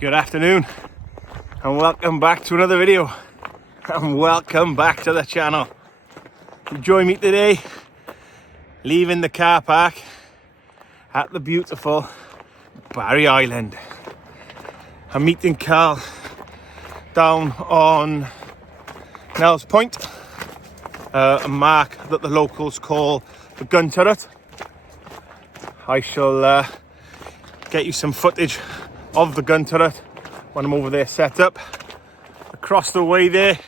Good afternoon and welcome back to another video and welcome back to the channel. You join me today leaving the car park at the beautiful Barry Island. I'm meeting Carl down on Nells Point, a mark that the locals call the gun turret. I shall get you some footage of the gun turret when I'm over there set up. Across the way there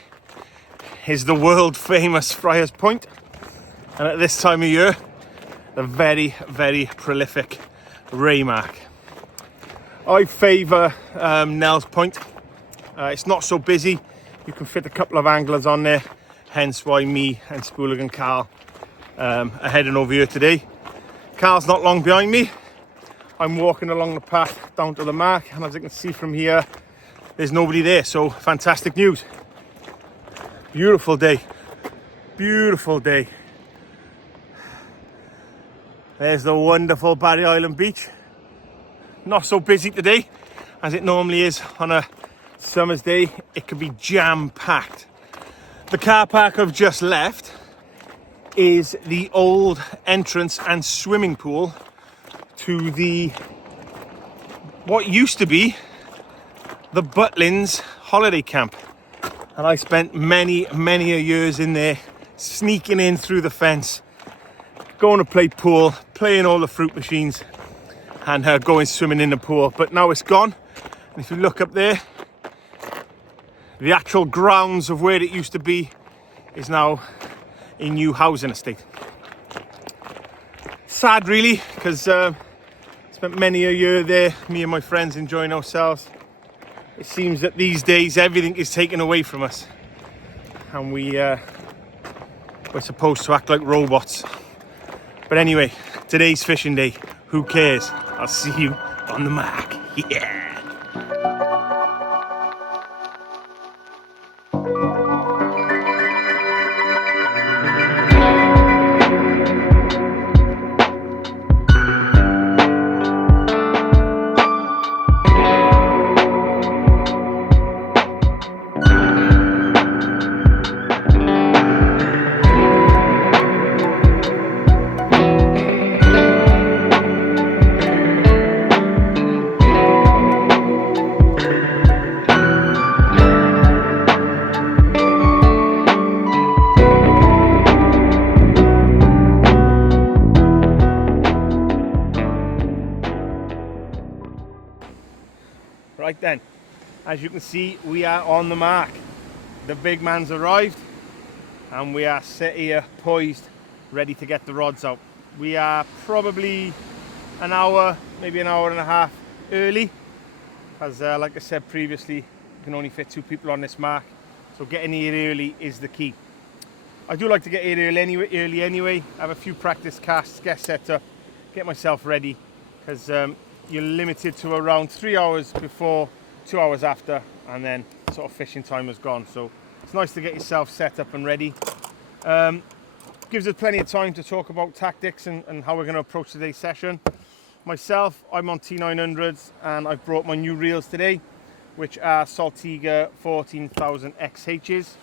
is the world famous Friars Point, and at this time of year the very prolific ray mark. I favour Nells Point. It's not so busy, you can fit a couple of anglers on there, hence why me and Spooligan Carl are heading over here today. Carl's not long behind me. I'm walking along the path down to the mark, and as you can see from here, there's nobody there, so fantastic news. Beautiful day, beautiful day. There's the wonderful Barry Island beach. Not so busy today as it normally is on a summer's day. It could be jam-packed. The car park I've just left is the old entrance and swimming pool to the what used to be the Butlins holiday camp, and I spent many a years in there, sneaking in through the fence, going to play pool, playing all the fruit machines, and going swimming in the pool. But now it's gone, and if you look up there, the actual grounds of where it used to be is now a new housing estate. Sad really, because spent many a year there, me and my friends enjoying ourselves. It seems that these days everything is taken away from us, and we're supposed to act like robots. But anyway, today's fishing day. Who cares? I'll see you on the mark. Yeah. Right then, as you can see, we are on the mark. The big man's arrived and we are set here poised, ready to get the rods out. We are probably an hour, maybe an hour and a half early, as like I said previously, you can only fit 2 people on this mark, so getting here early is the key. I do like to get here early anyway, have a few practice casts, get set up, get myself ready, because you're limited to around 3 hours before, 2 hours after, and then sort of fishing time is gone. So it's nice to get yourself set up and ready. Gives us plenty of time to talk about tactics and how we're going to approach today's session. Myself, I'm on T900s, and I've brought my new reels today, which are Saltiga 14,000 XHs.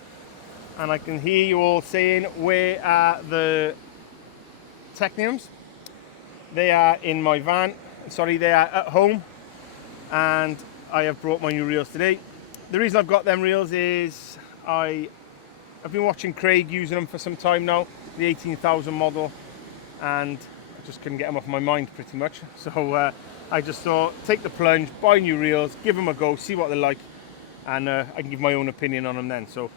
And I can hear you all saying, where are the Techniums? They are in my van. Sorry, they are at home, and I have brought my new reels today. The reason I've got them reels is I've been watching Craig using them for some time now, the 18,000 model, and I just couldn't get them off my mind pretty much. So I just thought, take the plunge, buy new reels, give them a go, see what they're like, and I can give my own opinion on them then. So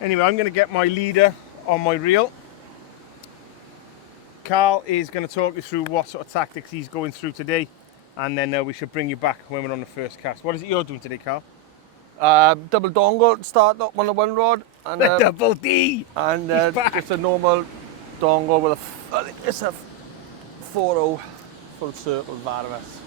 anyway, I'm going to get my leader on my reel. Carl is going to talk you through what sort of tactics he's going through today, and then we should bring you back when we're on the first cast. What is it you're doing today, Carl? Double dongle, start up on the one rod, and double D, and just a normal dongle with it's a 4.0 full circle varus.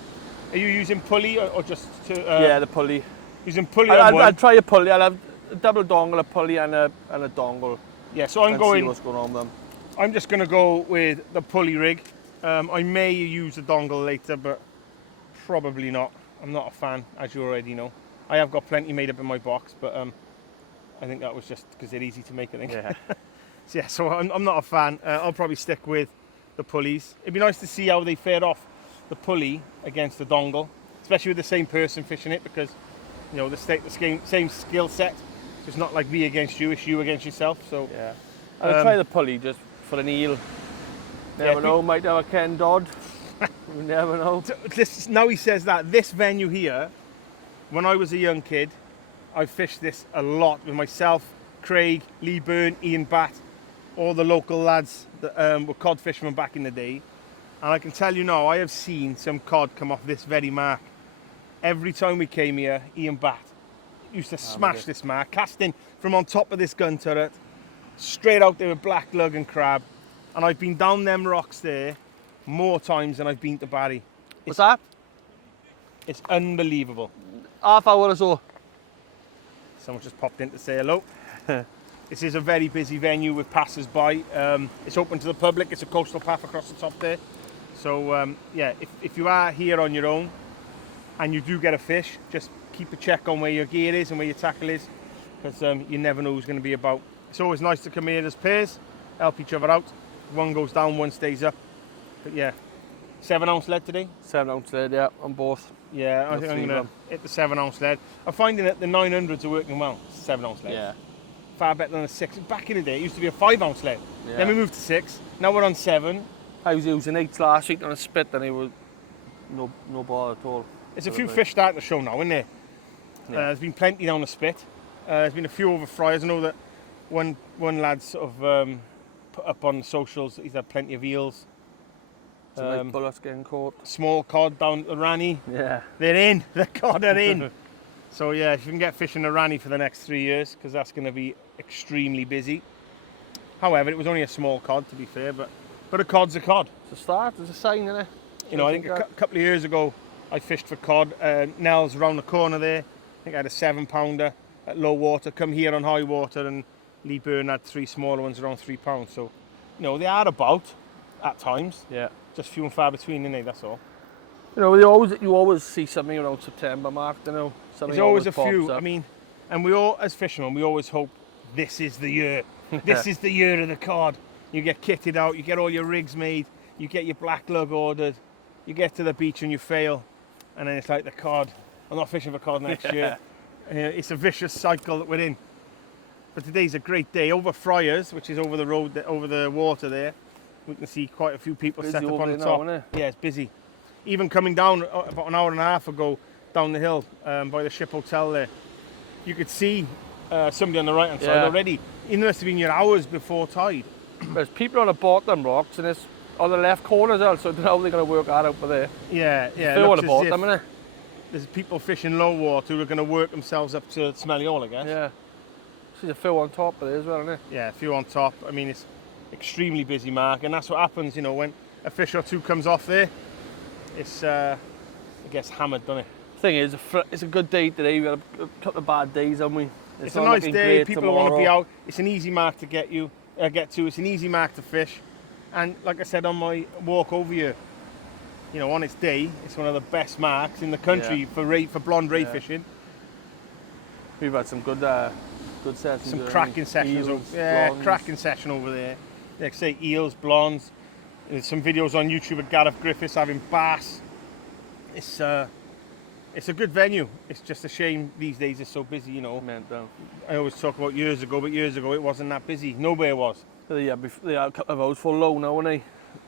Are you using pulley or just to? Yeah, the pulley. Using pulley. I'll try a pulley. I'll have a double dongle, a pulley, and a dongle. Yeah, so I'm going. See what's going on with them. I'm just going to go with the pulley rig. I may use the dongle later, but probably not. I'm not a fan, as you already know. I have got plenty made up in my box, but I think that was just because they're easy to make, I think. Yeah. So, yeah, so I'm not a fan. I'll probably stick with the pulleys. It'd be nice to see how they fare off the pulley against the dongle, especially with the same person fishing it, because you know the same skill set. So it's not like me against you; it's you against yourself. So Yeah. I'll try the pulley just for an eel. Never know, might have a Ken Dodd. You never know. Now he says that this venue here, when I was a young kid, I fished this a lot with myself, Craig, Lee Byrne, Ian Batt, all the local lads that were cod fishermen back in the day. And I can tell you now, I have seen some cod come off this very mark. Every time we came here, Ian Batt used to smash this mark, casting from on top of this gun turret, straight out there with black lug and crab. And I've been down them rocks there more times than I've been to Barry. What's that? It's unbelievable. Half hour or so. Someone just popped in to say hello. This is a very busy venue with passers-by. It's open to the public. It's a coastal path across the top there. So yeah, if you are here on your own and you do get a fish, just keep a check on where your gear is and where your tackle is, because you never know who's going to be about. It's always nice to come here as pairs, help each other out. One goes down, one stays up. But yeah, 7-ounce lead today. 7-ounce lead, yeah, on both. Yeah, I think I'm going to hit the 7-ounce lead. I'm finding that the 900s are working well. 7-ounce lead. Yeah. Far better than a 6. Back in the day, it used to be a 5-ounce lead. Yeah. Then we moved to 6. Now we're on 7. I was using 8 last week on a spit and it was no bother at all. There's a few fish starting to show now, isn't there? Yeah. There's been plenty down the spit. There's been a few over fryers. I know that one lad's sort of put up on the socials that he's had plenty of eels. Some bullets getting caught. Small cod down at the Ranny. Yeah. They're in. The cod are in. So yeah, if you can get fishing the Ranny for the next 3 years, because that's going to be extremely busy. However, it was only a small cod, to be fair, but a cod's a cod. It's a start, it's a sign, isn't it? You know, I think a couple of years ago, I fished for cod. Nells around the corner there. I think I had a 7-pounder at low water. Come here on high water, and Lee Byrne had 3 smaller ones around 3 pounds. So, you know, they are about at times. Yeah. Just few and far between, innit? That's all. You know, you always see something around September, Mark. You know, something there's always a pops few. up. I mean, and we all, as fishermen, we always hope this is the year. This is the year of the cod. You get kitted out, you get all your rigs made, you get your black lug ordered, you get to the beach and you fail, and then it's like the cod. I'm not fishing for cod next year. It's a vicious cycle that we're in. But today's a great day. Over Friars, which is over the road, over the water there, we can see quite a few people Busy set up over on the there top. now, isn't it? Yeah, it's busy. Even coming down about an hour and a half ago, down the hill by the Ship Hotel there, you could see somebody on the right hand side already. It must have been your hours before tide. There's people on the bottom rocks and it's on the left corner as well, so I don't know how they're going to work that out for there. Yeah, yeah. They're on the bottom, innit? There's people fishing low water who are going to work themselves up to smelly hole, I guess. Yeah. There's a few on top of there as well, isn't it? Yeah, a few on top. I mean, it's extremely busy, Mark, and that's what happens, you know, when a fish or two comes off there. It's it gets hammered, doesn't it? Thing is, it's a good day today. We had a couple of bad days, haven't we? It's a nice day. People want to be out. It's an easy mark to get to. It's an easy mark to fish, and like I said on my walk over here, you know, on its day, it's one of the best marks in the country for blonde ray fishing. We've had some good sessions. Some cracking sessions. Cracking session over there. Like say eels, blondes. There's some videos on YouTube of Gareth Griffiths having bass. It's a good venue. It's just a shame these days it's so busy, you know. I always talk about years ago, but years ago it wasn't that busy. Nobody was. They had a couple of hours full low now, weren't they?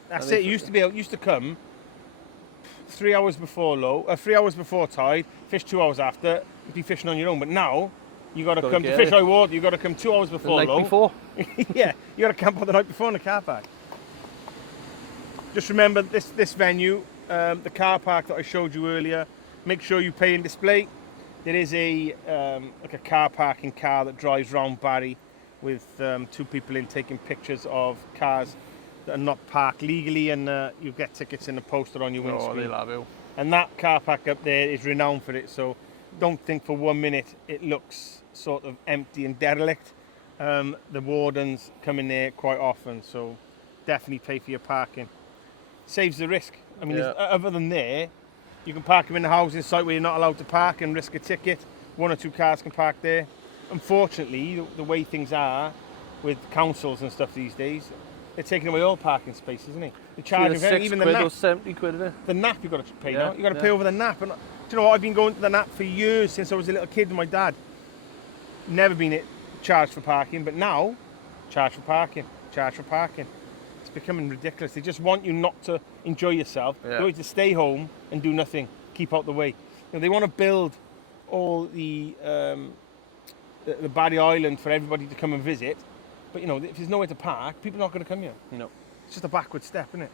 That's it. It used to come 3 hours before low, 3 hours before tide, fish 2 hours after, you'd be fishing on your own. But now you got to come to fish high water. You got to come 2 hours before low. The night before. Yeah, you got to camp on the night before in the car park. Just remember this venue, the car park that I showed you earlier. Make sure you pay in display. There is a like a car parking car that drives round Barry with 2 people in taking pictures of cars that are not parked legally, and you get tickets in the poster on your windscreen. Oh, they love you. And that car park up there is renowned for it, so don't think for 1 minute it looks sort of empty and derelict. The wardens come in there quite often, so definitely pay for your parking. Saves the risk. I mean, other than there, You can park them in the housing site where you're not allowed to park and risk a ticket. 1 or 2 cars can park there. Unfortunately, the way things are with councils and stuff these days, they're taking away all parking spaces, isn't it? They're charging for even the £6 nap. or 70 quid, isn't it? The nap you've got to pay Yeah, now. You've got to yeah. pay over the nap. And do you know what? I've been going to the nap for years since I was a little kid with my dad. Never been charged for parking, but now, charge for parking, charge for parking. It's becoming ridiculous. They just want you not to enjoy yourself. Yeah. They want you to stay home and do nothing, keep out the way. You know, they want to build all the Barry Island for everybody to come and visit, but you know, if there's nowhere to park, people are not going to come here. No. It's just a backward step, isn't it?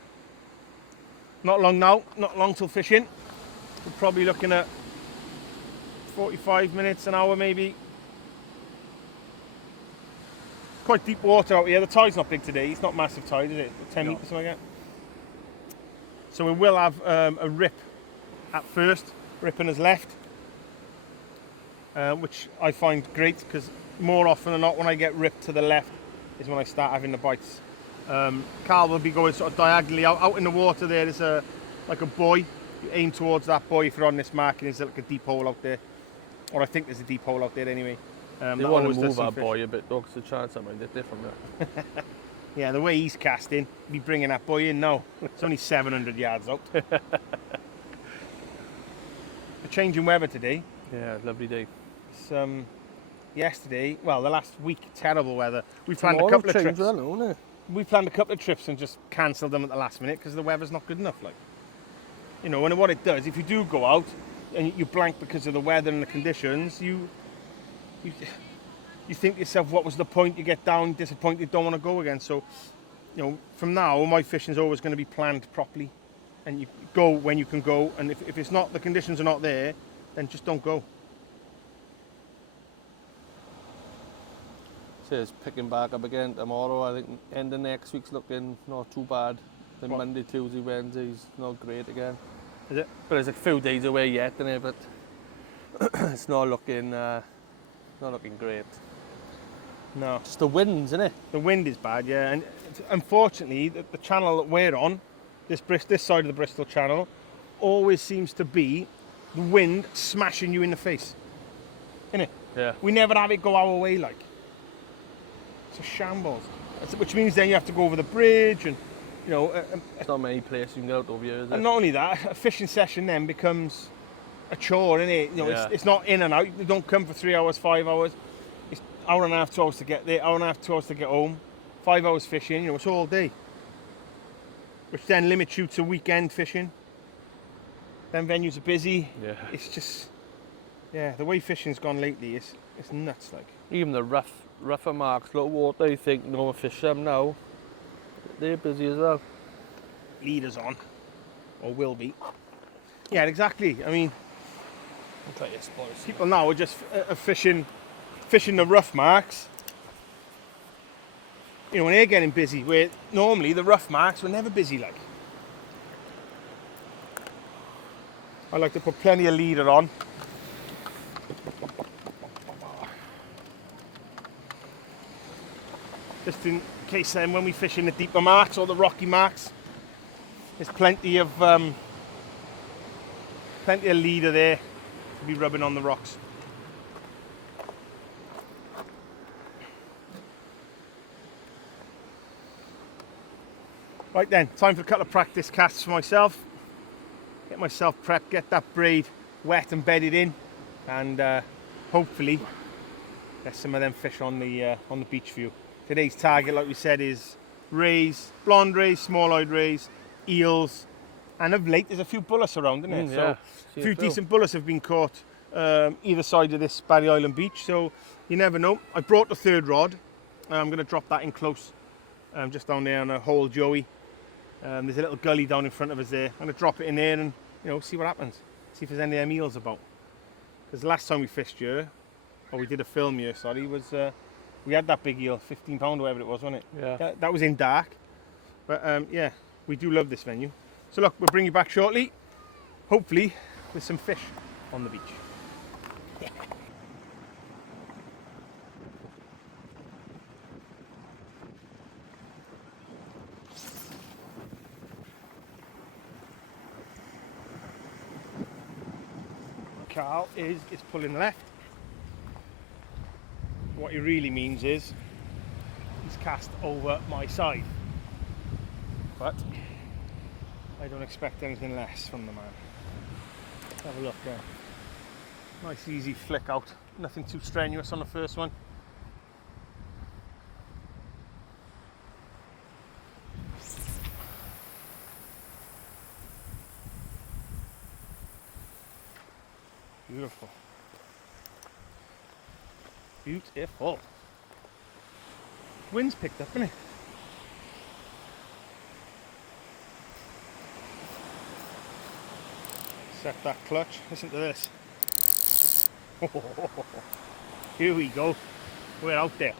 Not long now, not long till fishing. We're probably looking at 45 minutes, an hour maybe. Quite deep water out here. The tide's not big today. It's not massive tide, is it? 10 metres, something like that. So we will have a rip at first, ripping us left, which I find great because more often than not when I get ripped to the left is when I start having the bites. Carl will be going sort of diagonally out in the water there. There's like a buoy. You aim towards that buoy if you're on this mark, and there's like a deep hole out there. Or I think there's a deep hole out there anyway. They want to move our buoy a bit though, because the chance I might get different there. Yeah, the way he's casting, be bringing that buoy in now. It's only 700 yards out. The changing weather today. Yeah, lovely day. It's, yesterday, well, the last week, terrible weather. We planned a couple of trips. Well, won't it? We planned a couple of trips and just cancelled them at the last minute because the weather's not good enough. Like, you know, and what it does, if you do go out and you blank because of the weather and the conditions, you think to yourself, what was the point? You get down, disappointed, don't want to go again. So, you know, from now, my fishing's always going to be planned properly, and you go when you can go. And if it's not, the conditions are not there, then just don't go. Says picking back up again tomorrow. I think end of next week's looking not too bad. Then What? Monday, Tuesday, Wednesday's not great again. Is it? But it's a few days away yet, isn't it? But it's not looking great. No. Just the winds, isn't it? The wind is bad, yeah. And unfortunately, the channel that we're on, this side of the Bristol Channel, always seems to be the wind smashing you in the face. Innit? Yeah. We never have it go our way, like. It's a shambles. Which means then you have to go over the bridge and, you know... There's not many places you can get out over here, is and there? not only that, a fishing session then becomes a chore, innit? You know, Yeah. it's not in and out. You don't come for 3 hours, 5 hours. It's hour and a half, 2 hours to get there, hour and a half, 2 hours to get home. 5 hours fishing, you know, it's all day. Which then limits you to weekend fishing. Then venues are busy. Yeah. It's just, yeah, the way fishing's gone lately, it's nuts, like. Even the rougher marks, low water, you think, no one fish them now. They're busy as well. Leaders on, or will be. Yeah, exactly. I mean, I'll try to exploit it. people now are just fishing the rough marks. You know, when they're getting busy, where normally the rough marks were never busy, like. I like to put plenty of leader on. Just in case then when we fish in the deeper marks or the rocky marks, there's plenty of leader there to be rubbing on the rocks. Right then, time for a couple of practice casts for myself. Get myself prepped, get that braid wet and bedded in, and hopefully get some of them fish on the beach for you. Today's target, like we said, is rays, blonde rays, small-eyed rays, eels, and of late there's a few bullets around, isn't there? Yeah, So a few decent bullets have been caught either side of this Barry Island beach, so you never know. I brought the third rod. I'm going to drop that in close, just down there on a hole joey. There's a little gully down in front of us there. I'm going to drop it in there and, you know, see what happens. See if there's any of them eels about. Because the last time we fished here, or we did a film here, sorry, was we had that big eel, 15 pound, whatever it was, wasn't it? Yeah. That was in dark. But yeah, we do love this venue. So look, we'll bring you back shortly, hopefully with some fish on the beach. Carl is pulling left. What he really means is he's cast over my side. But I don't expect anything less from the man. Let's have a look there. Nice easy flick out. Nothing too strenuous on the first one. Beautiful. Beautiful. Wind's picked up, isn't it? Set that clutch. Listen to this. Here we go. We're out there.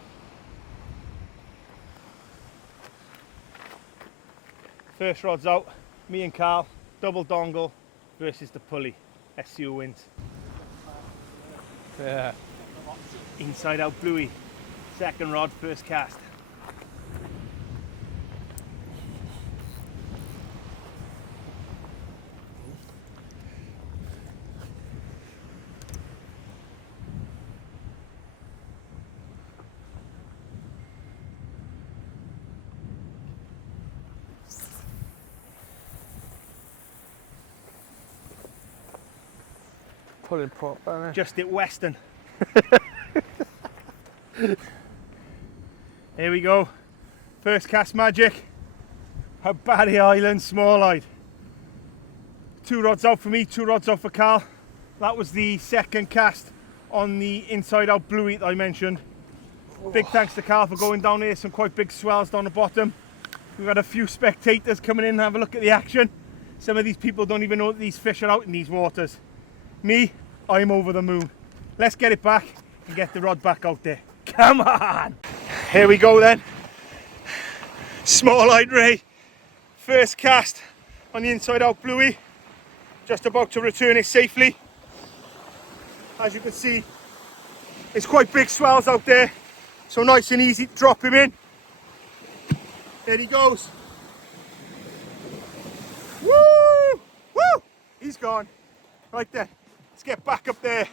First rod's out. Me and Carl. Double dongle versus the pulley. SU wins. Yeah. Inside out bluey. Second rod, first cast. Put it proper. Just at Western. Here we go. First cast magic. A Barry Island small-eyed. 2 rods out for me, 2 rods out for Carl. That was the second cast on the inside out bluey that I mentioned. Big thanks to Carl for going down here. Some quite big swells down the bottom. We've had a few spectators coming in and have a look at the action. Some of these people don't even know that these fish are out in these waters. Me, I'm over the moon. Let's get it back and get the rod back out there. Come on! Here we go then. Small-eyed ray. First cast on the inside out bluey. Just about to return it safely. As you can see, it's quite big swells out there. So nice and easy to drop him in. There he goes. Woo! Woo! He's gone. Right then. Let's get back up there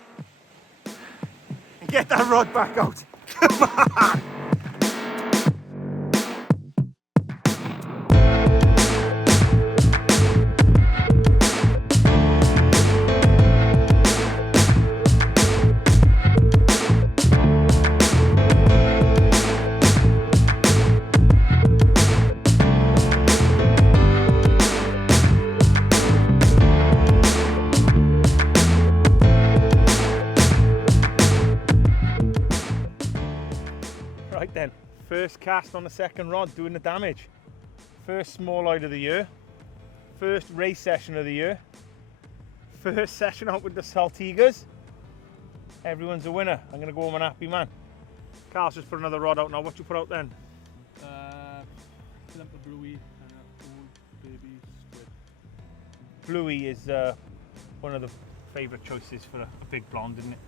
and get that rod back out. Come on! Right then, first cast on the second rod doing the damage. First small-eyed of the year. First race session of the year. First session out with the Saltigers. Everyone's a winner. I'm going to go home a happy man. Carl's just put another rod out now. What you put out then? Lump of bluey and an old baby squid. Bluey is one of the favourite choices for a big blonde, isn't it?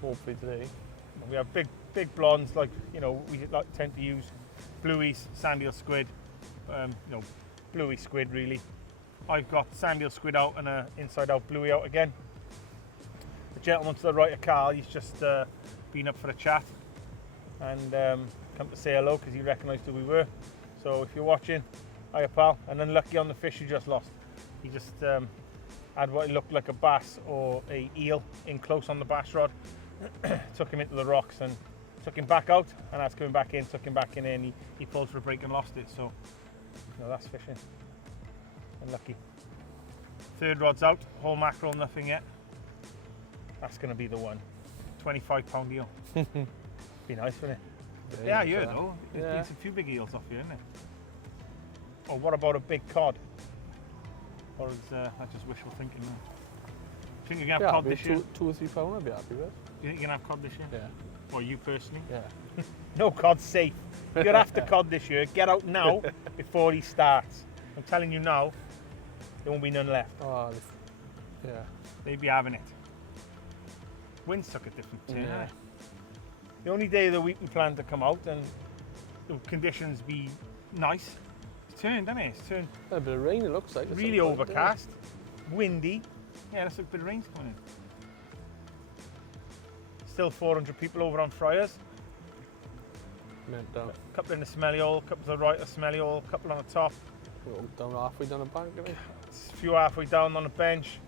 Hopefully today. We have big blondes, like, you know, we tend to use blueys, sandeel squid, bluey squid really. I've got sandeel squid out and an inside out bluey out again. The gentleman to the right of Carl, he's just been up for a chat and come to say hello because he recognised who we were. So if you're watching, hiya pal, and unlucky on the fish you just lost. He just had what looked like a bass or a eel in close on the bass rod. Took him into the rocks and took him back out, and that's coming back in, took him back in, and he pulled for a break and lost it. So, that's fishing. Unlucky. Third rod's out, whole mackerel, nothing yet. That's going to be the one. 25-pound eel. Be nice, wouldn't it? Yeah, I heard though. There's been some few big eels off here, isn't it? Or what about a big cod? Or is that just wishful thinking now? Do you think you're going to have cod this year? 2 or 3 pound I'd be happy with. You think you're going to have cod this year? Yeah. Or you personally? Yeah. No cod safe. You're after cod this year. Get out now before he starts. I'm telling you now, there won't be none left. Oh, yeah. They'd be having it. Winds took a different turn. Yeah. The only day of the week we plan to come out and the conditions be nice. It's turned, hasn't it? It's turned A bit of rain it looks like. really overcast, windy, Yeah, that's a bit of rain's coming in. Still 400 people over on Friars. Meant down. A couple in the smelly hole, a couple to the right of smelly hole, a couple on the top. Down halfway down the bank, I think. A few halfway down on the bench.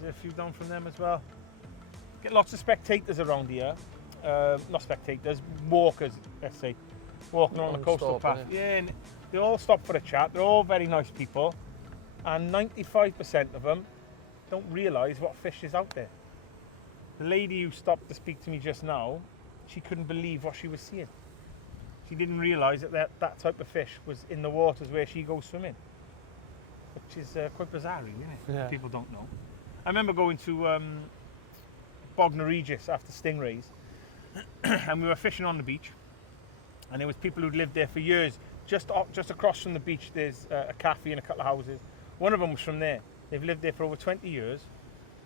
There's a few down from them as well. Get lots of spectators around here. Not spectators, walkers, let's say. Walking on the coastal path. Yeah, and they all stop for a chat. They're all very nice people. And 95% of them don't realise what fish is out there. The lady who stopped to speak to me just now, she couldn't believe what she was seeing. She didn't realise that type of fish was in the waters where she goes swimming. Which is quite bizarre, really, isn't it? Yeah. People don't know. I remember going to Bognor Regis after stingrays, and we were fishing on the beach, and there was people who'd lived there for years. Just across from the beach, there's a cafe and a couple of houses. One of them was from there. They've lived there for over 20 years,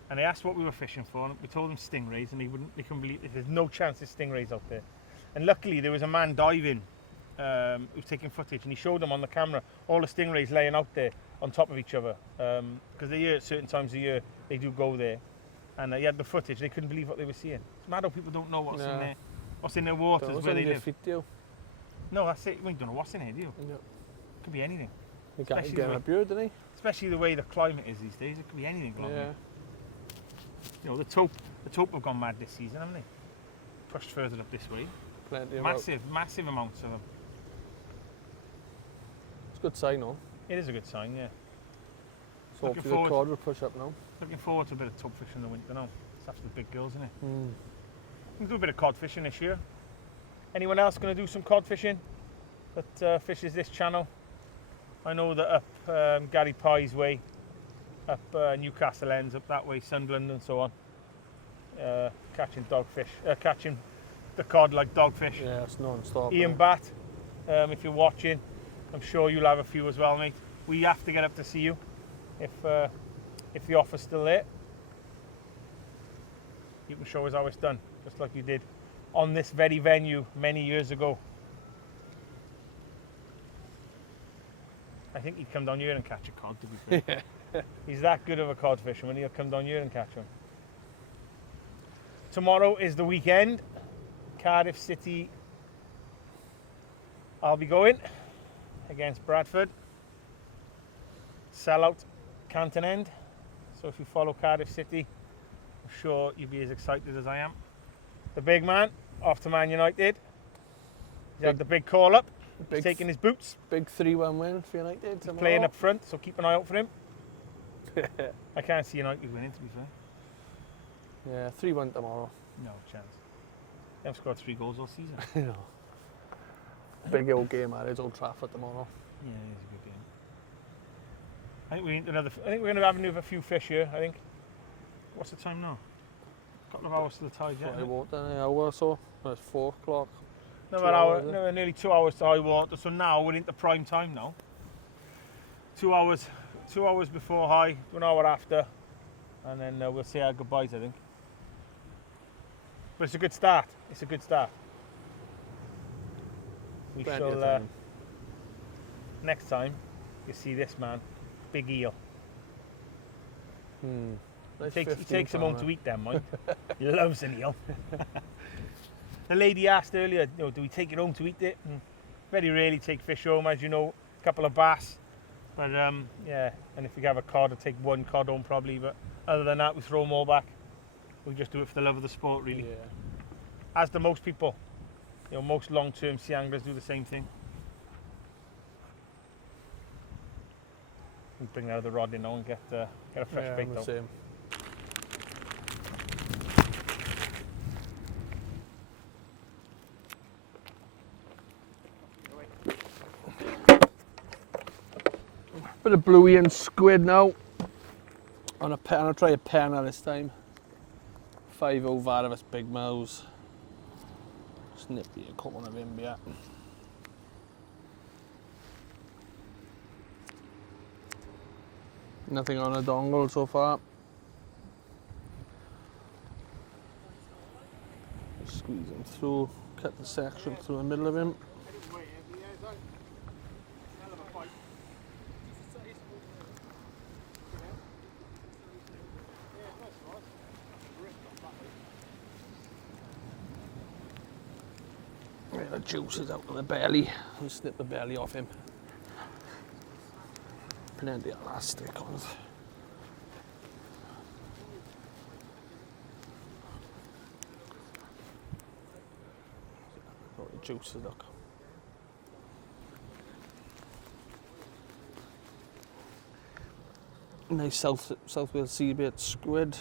and they asked what we were fishing for, and we told them stingrays, and they couldn't believe it. There's no chance there's stingrays out there. And luckily, there was a man diving who was taking footage, and he showed them on the camera all the stingrays laying out there on top of each other, because they at certain times of the year they do go there, and he had the footage. They couldn't believe what they were seeing. It's mad how people don't know what's in their waters where they live. No, that's it. We don't know what's in here, do you? No. Could be anything. You can't get a beard, didn't he? Especially the way the climate is these days. It could be anything. Yeah. You know, the taupe have gone mad this season, haven't they? Pushed further up this way. Plenty of Massive amounts of them. It's a good sign, though. It is a good sign, yeah. So hopefully the cod will push up now. Looking forward to a bit of tub fishing in the winter now. It's after the big girls, isn't it? Mm. We can do a bit of cod fishing this year. Anyone else going to do some cod fishing that fishes this channel? I know that up Gary Pye's way, up Newcastle ends, up that way, Sunderland and so on. Catching dogfish, catching the cod like dogfish. Yeah, it's non-stop. Ian Batt, if you're watching, I'm sure you'll have a few as well, mate. We have to get up to see you if the offer's still there. You can show us how it's done, just like you did on this very venue many years ago. I think he'd come down here and catch a cod, to be fair. He's that good of a cod fisherman, he'll come down here and catch one. Tomorrow is the weekend. Cardiff City, I'll be going against Bradford. Sellout Canton End. So if you follow Cardiff City, I'm sure you'll be as excited as I am. The big man, off to Man United. He's had the big call up. He's taking his boots. Big 3-1 win for United tomorrow. Playing up front, so keep an eye out for him. I can't see United winning, to be fair. Yeah, 3-1 tomorrow. No chance. They've scored 3 goals all season. Yeah. Big old game at Old Trafford tomorrow. Yeah, it is a good game. I think we're going to have another few fish here, I think. What's the time now? A couple of hours to the tide yet. High water, an hour or so. It's 4 o'clock. Nearly 2 hours to high water, so now we're into prime time now. 2 hours before high, 1 hour after, and then we'll say our goodbyes, I think. But it's a good start. It's a good start. We shall. Next time, you see this man, big eel. He takes them home to eat them, mind. He loves an eel. The lady asked earlier, you know, do we take it home to eat it? And very rarely take fish home, as you know. A couple of bass, but yeah. And if we have a cod, I'll take 1 cod home probably. But other than that, we throw them all back. We just do it for the love of the sport, really. Yeah. As do most people. You know, most long-term sea anglers do the same thing. We bring out the rod in now and get a fresh bait out. Same. Bit of bluey and squid now. I'll try a pennell this time. 5-0 Varivus big mouths. Snip the couple of him, yeah. Nothing on a dongle so far. Just squeeze him through, cut the section through the middle of him. juices out of the belly and snip the belly off him. Plenty of elastic on it. Got the juices, look. Nice South Wales sea bait squid.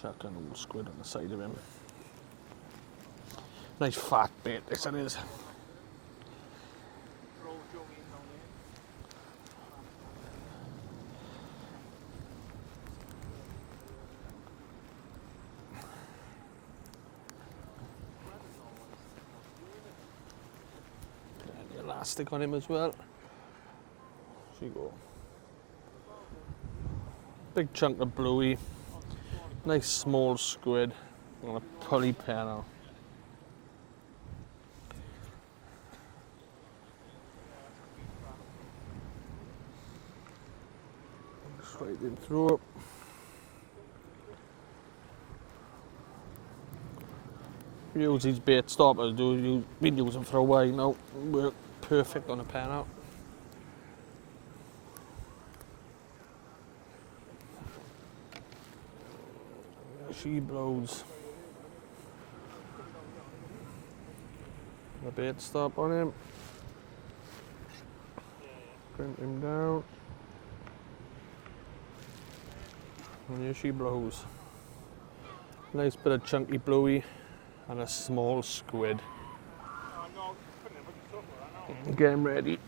Chuck an old squid on the side of him. Nice fat bait, this it is. Plenty of elastic on him as well. There you go. Big chunk of bluey. Nice small squid on a pulley pennell. Straight in through it. Use these bait stoppers, been using for a while now. Work perfect on a pennell. She blows. The bait stop on him. Print him down. And here she blows. Nice bit of chunky bluey and a small squid. Get him ready.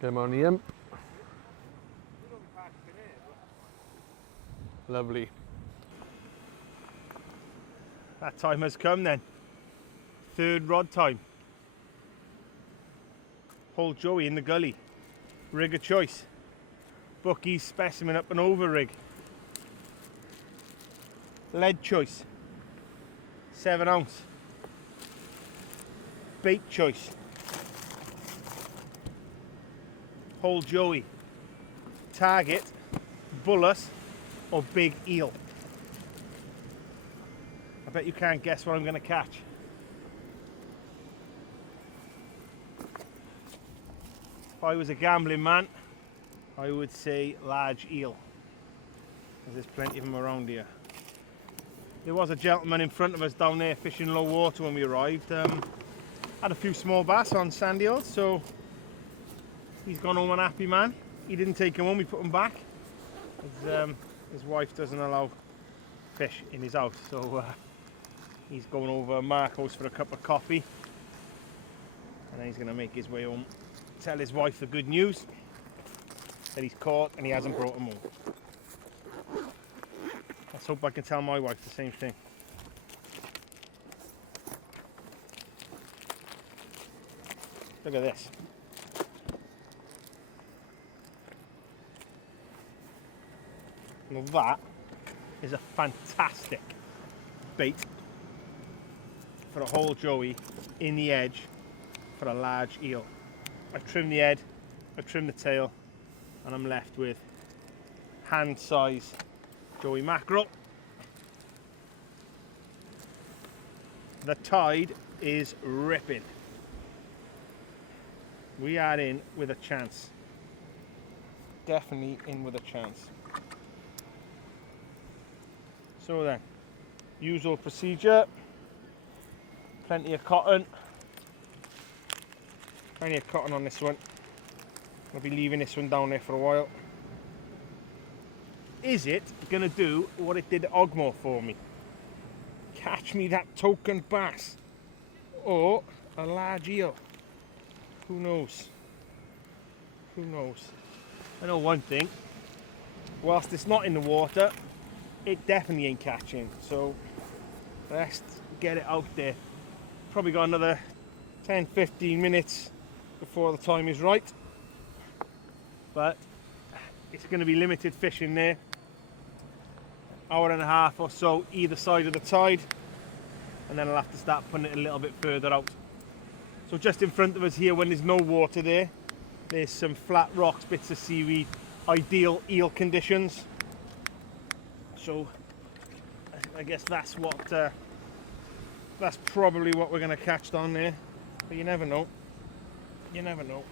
Get him on the imp. Lovely. That time has come then. Third rod time. Hold Joey in the gully. Rig of choice. Bucky's specimen up and over rig. Lead choice. 7 ounce. Bait choice. Hold Joey. Target, bullus or big eel. I bet you can't guess what I'm going to catch. If I was a gambling man, I would say large eel. There's plenty of them around here. There was a gentleman in front of us down there fishing low water when we arrived. Had a few small bass on sandy hills, so he's gone home an happy man. He didn't take him home, he put him back. His wife doesn't allow fish in his house, so he's going over Marco's for a cup of coffee. And then he's going to make his way home, tell his wife the good news that he's caught and he hasn't brought him home. Let's hope I can tell my wife the same thing. Look at this. Now that is a fantastic bait for a whole joey in the edge for a large eel. I've trimmed the head, I've trimmed the tail, and I'm left with hand size joey mackerel. The tide is ripping. We are in with a chance. Definitely in with a chance. So then, usual procedure. Plenty of cotton. Plenty of cotton on this one. I'll be leaving this one down there for a while. Is it going to do what it did at Ogmore for me? Catch me that token bass. Or a large eel. Who knows? Who knows? I know one thing. Whilst it's not in the water, it definitely ain't catching. So let's get it out there. Probably got another 10-15 minutes before the time is right. But it's going to be limited fishing there. Hour and a half or so either side of the tide. And then I'll have to start putting it a little bit further out. So just in front of us here, when there's no water there, there's some flat rocks, bits of seaweed, ideal eel conditions. So I guess that's what that's probably what we're going to catch down there, but you never know. You never know.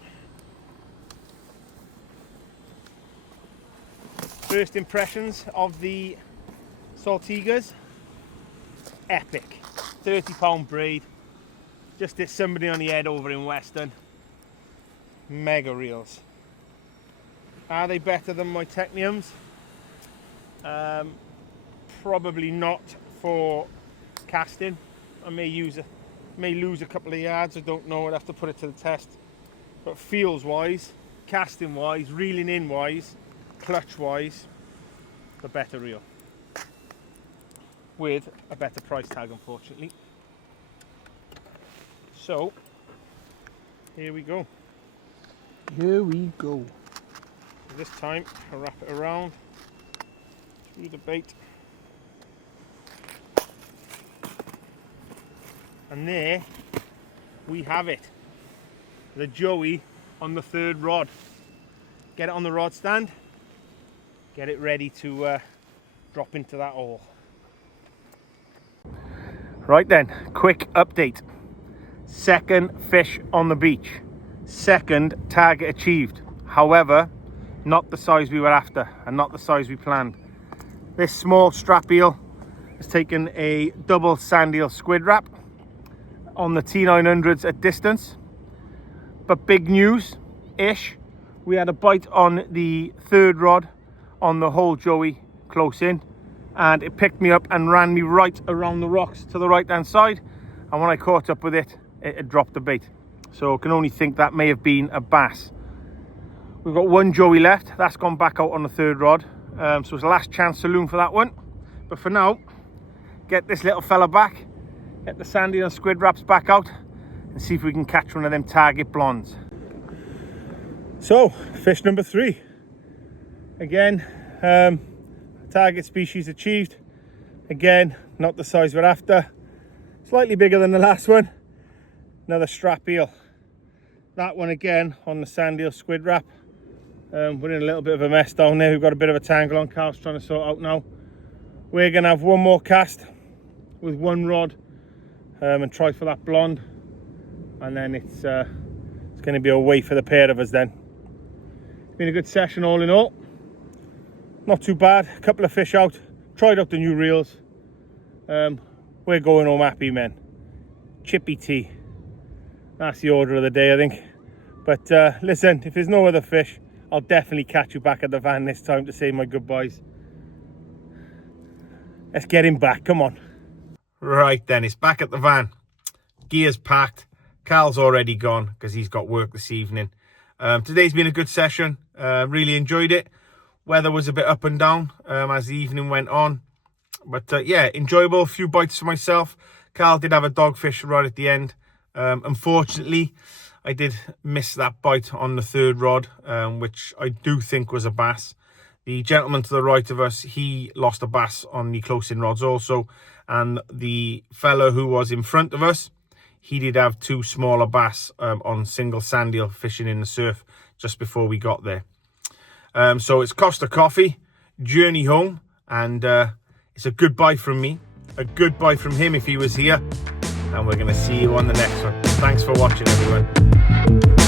First impressions of the Saltigas, epic. 30-pound braid, just hit somebody on the head over in Western. Mega reels. Are they better than my Techniums? Probably not for casting. I may lose a couple of yards, I don't know, I'd have to put it to the test. But feels wise, casting wise, reeling in wise, clutch wise, the better reel. With a better price tag, unfortunately. So, here we go. Here we go. This time, I'll wrap it around through the bait. And there we have it. The Joey on the third rod. Get it on the rod stand. Get it ready to drop into that hole. Right then, quick update. Second fish on the beach. Second target achieved. However, not the size we were after and not the size we planned. This small strap eel has taken a double sand eel squid wrap on the T900s at distance. But big news-ish, we had a bite on the third rod on the whole Joey close in, and it picked me up and ran me right around the rocks to the right hand side, and when I caught up with it, it had dropped the bait. So I can only think that may have been a bass. We've got one Joey left, that's gone back out on the third rod, so it's a last chance saloon for that one. But for now, get this little fella back, get the sandy and squid wraps back out, and see if we can catch one of them target blondes. So, fish number 3. Again, target species achieved. Again, not the size we're after. Slightly bigger than the last one. Another strap eel. That one again on the sand eel squid wrap. We're in a little bit of a mess down there. We've got a bit of a tangle on. Carl's trying to sort out now. We're going to have one more cast with one rod and try for that blonde. And then it's going to be away for the pair of us then. It's been a good session all in all. Not too bad. A couple of fish out. Tried out the new reels. We're going home happy, men. Chippy tea. That's the order of the day, I think. But listen, if there's no other fish, I'll definitely catch you back at the van this time to say my goodbyes. Let's get him back, come on. Right then, it's back at the van. Gear's packed. Carl's already gone because he's got work this evening. Today's been a good session. Really enjoyed it. Weather was a bit up and down as the evening went on. But yeah, enjoyable. A few bites for myself. Carl did have a dogfish right at the end. Unfortunately, I did miss that bite on the third rod, which I do think was a bass. The gentleman to the right of us, he lost a bass on the close-in rods also. And the fellow who was in front of us, he did have 2 smaller bass on single sand eel fishing in the surf just before we got there. So it's Costa Coffee, journey home, and it's a goodbye from me, a goodbye from him if he was here, and we're going to see you on the next one. Thanks for watching, everyone.